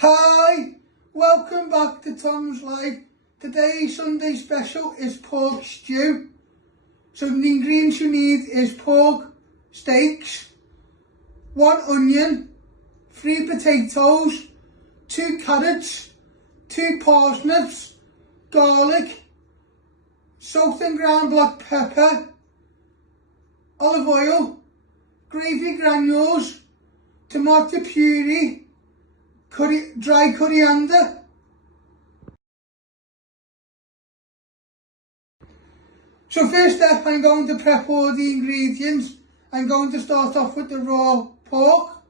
Hi, welcome back to Tom's Life. Today's Sunday special is pork stew. So the ingredients you need is pork steaks, 1 onion, 3 potatoes, 2 carrots, 2 parsnips, garlic, salt and ground black pepper, olive oil, gravy granules, tomato puree, dry coriander. So first step, I'm going to prep all the ingredients. I'm going to start off with the raw pork.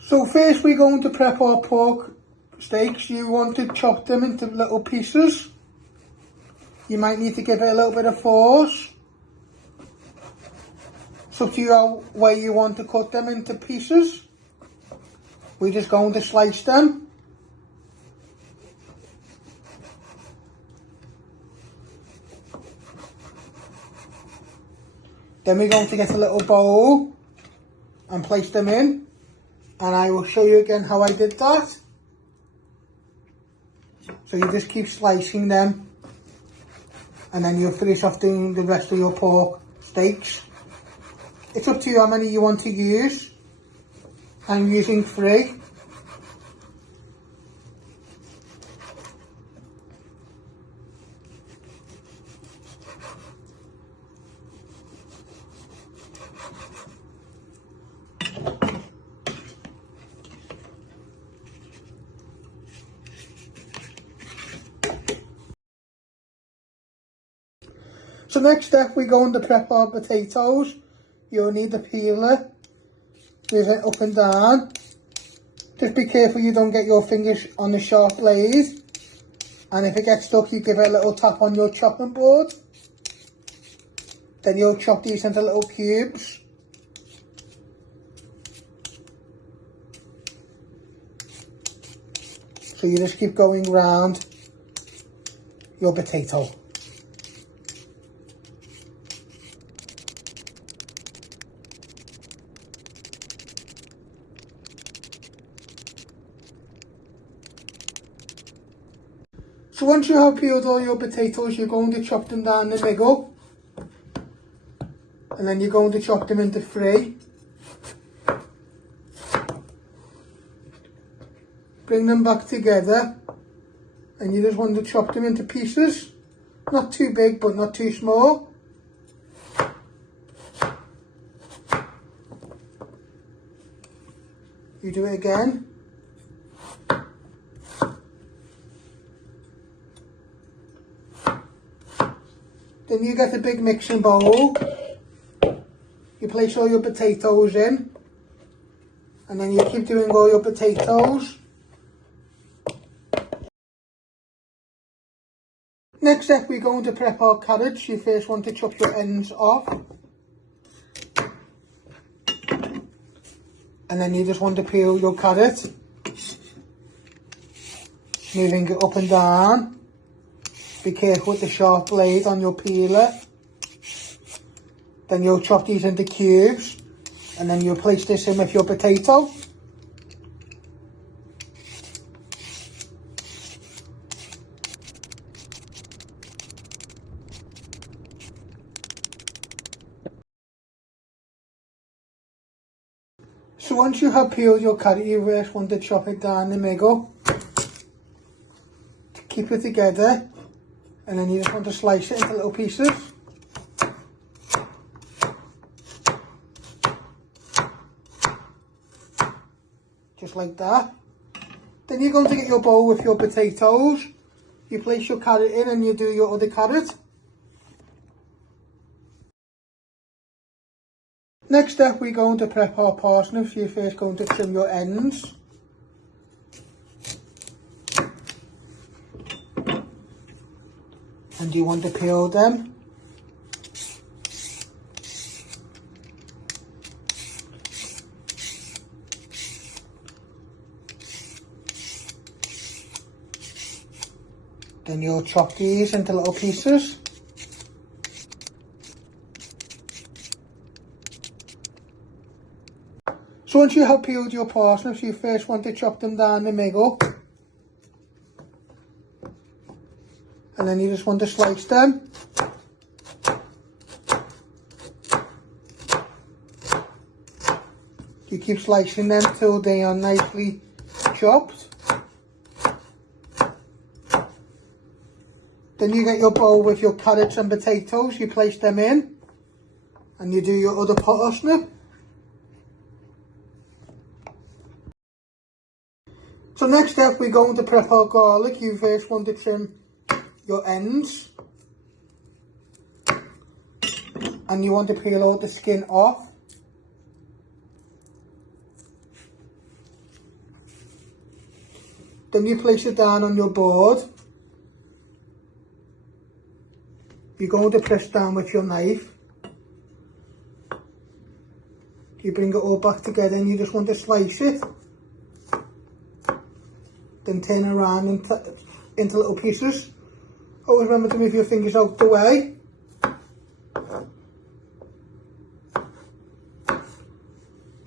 So first we're going to prep our pork steaks. You want to chop them into little pieces. You might need to give it a little bit of force. It's up to you how way you want to cut them into pieces. We're just going to slice them. Then we're going to get a little bowl and place them in. And I will show you again how I did that. So you just keep slicing them. And then you'll finish off doing the rest of your pork steaks. It's up to you how many you want to use. I'm using 3. So next step, we're going to prep our potatoes. You'll need the peeler. Move it up and down. Just be careful you don't get your fingers on the sharp blade. And if it gets stuck, you give it a little tap on your chopping board. Then you'll chop these into little cubes. So you just keep going round your potato. So once you have peeled all your potatoes, you're going to chop them down the middle. And then you're going to chop them into 3. Bring them back together. And you just want to chop them into pieces. Not too big, but not too small. You do it again. Then you get a big mixing bowl. You place all your potatoes in. And then you keep doing all your potatoes. Next step, we're going to prep our carrots. You first want to chop your ends off. And then you just want to peel your carrot. Moving it up and down. Be careful with the sharp blade on your peeler. Then you'll chop these into cubes. And then you'll place this in with your potato. So once you have peeled your carrot, you first want to chop it down the middle. To keep it together. And then you just want to slice it into little pieces. Just like that. Then you're going to get your bowl with your potatoes. You place your carrot in and you do your other carrot. Next step, we're going to prep our parsnips. You're first going to trim your ends. And you want to peel them. Then you'll chop these into little pieces. So once you have peeled your parsnips, you first want to chop them down the middle. And then you just want to slice them. You keep slicing them till they are nicely chopped. Then you get your bowl with your carrots and potatoes, you place them in. And you do your other parsnip. So next step, we're going to prep our garlic. You first want to trim your ends. And you want to peel all the skin off. Then you place it down on your board. You're going to press down with your knife. You bring it all back together and you just want to slice it. Then turn it around into little pieces. Always remember to move your fingers out the way.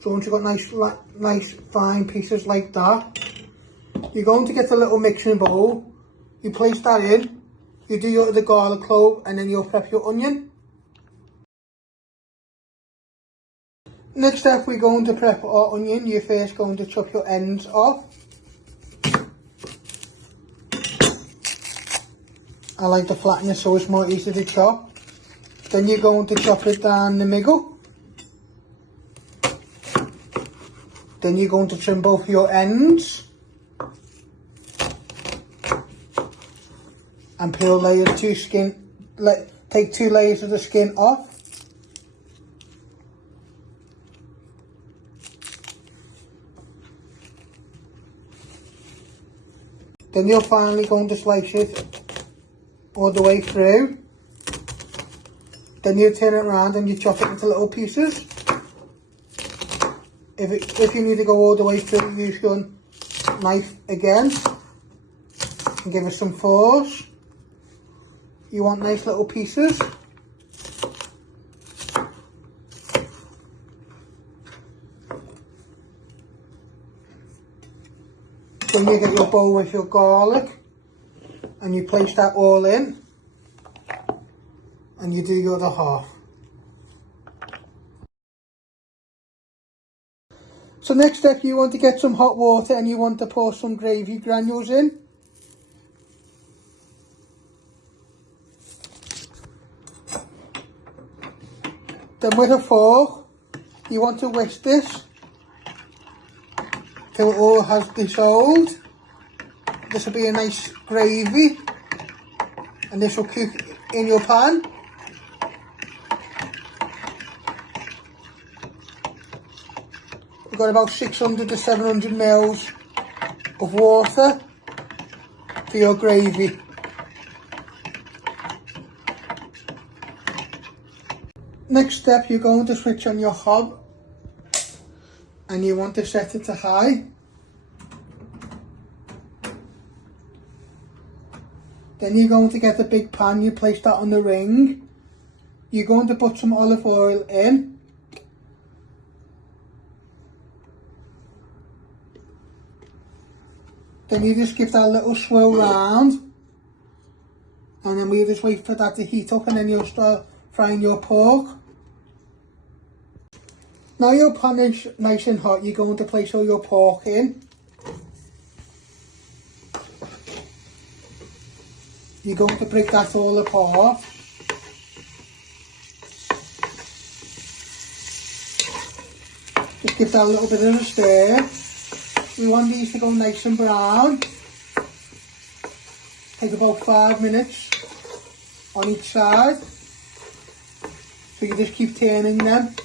So once you've got nice fine pieces like that, you're going to get a little mixing bowl. You place that in. You do the garlic clove and then you'll prep your onion. Next step, we're going to prep our onion. You're first going to chop your ends off. I like to flatten it so it's more easy to chop. Then you're going to chop it down the middle. Then you're going to trim both your ends. And peel take 2 layers of the skin off. Then you're finally going to slice it all the way through. Then you turn it around and you chop it into little pieces. If you need to go all the way through, use your knife again and give it some force. You want nice little pieces. Then you get your bowl with your garlic and you place that all in and you do your other half. So next step, you want to get some hot water and you want to pour some gravy granules in. Then with a fork, you want to whisk this till it all has dissolved. This will be a nice gravy and this will cook in your pan. We've got about 600 to 700 ml of water for your gravy. Next step, you're going to switch on your hob and you want to set it to high. Then you're going to get a big pan, you place that on the ring. You're going to put some olive oil in. Then you just give that a little swirl round. And then we just wait for that to heat up and then you'll start frying your pork. Now your pan is nice and hot, you're going to place all your pork in. You're going to break that all apart. Just give that a little bit of a stir. We want these to go nice and brown. Take about 5 minutes on each side. So you just keep turning them.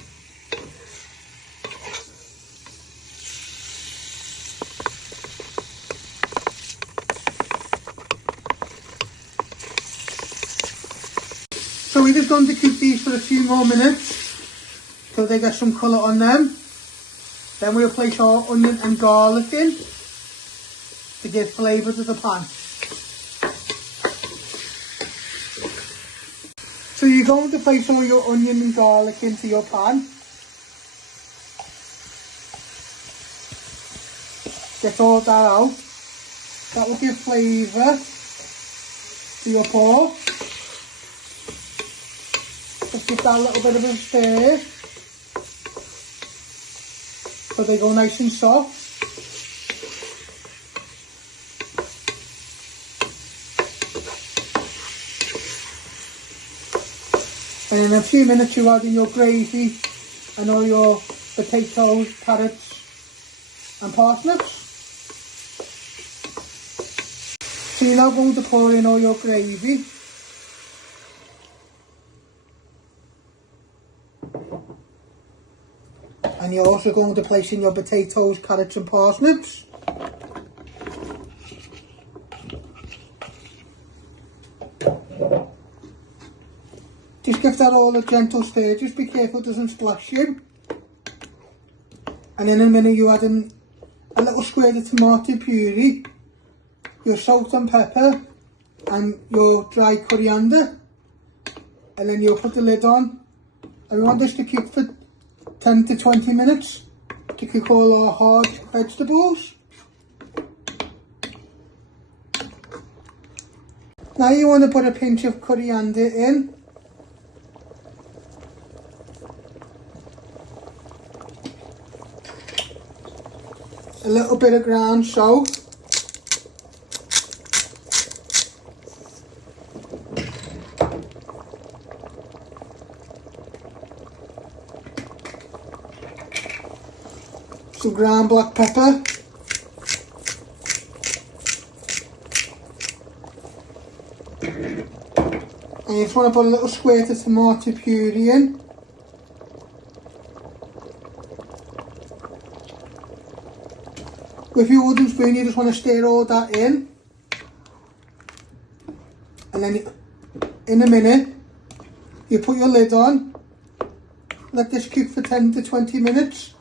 So we're just going to keep these for a few more minutes till they get some colour on them. Then we'll place our onion and garlic in to give flavour to the pan. So you're going to place all your onion and garlic into your pan. Get all that out. That will give flavour to your pork. Just give that a little bit of a stir so they go nice and soft. And in a few minutes you add in your gravy and all your potatoes, carrots and parsnips. So you're now going to pour in all your gravy. And you're also going to place in your potatoes, carrots and parsnips. Just give that all a gentle stir, just be careful it doesn't splash you. And in a minute you add in a little square of tomato puree, your salt and pepper and your dry coriander. And then you'll put the lid on. And we want this to cook for 10 to 20 minutes to cook all our hard vegetables. Now you want to put a pinch of coriander in. A little bit of ground salt. Some ground black pepper. And you just want to put a little squirt of tomato puree in. With your wooden spoon you just want to stir all that in. And then in a minute you put your lid on. Let this cook for 10 to 20 minutes.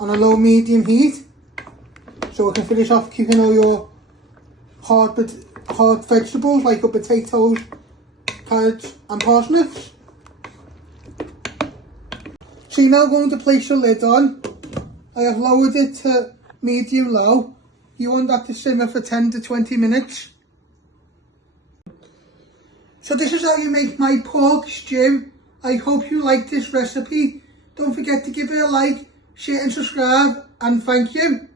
On a low medium heat, so we can finish off cooking all your hard vegetables like your potatoes, carrots and parsnips. So you're now going to place your lid on. I have lowered it to medium low. You want that to simmer for 10 to 20 minutes. So this is how you make my pork stew. I hope you like this recipe. Don't forget to give it a like, share and subscribe, and thank you.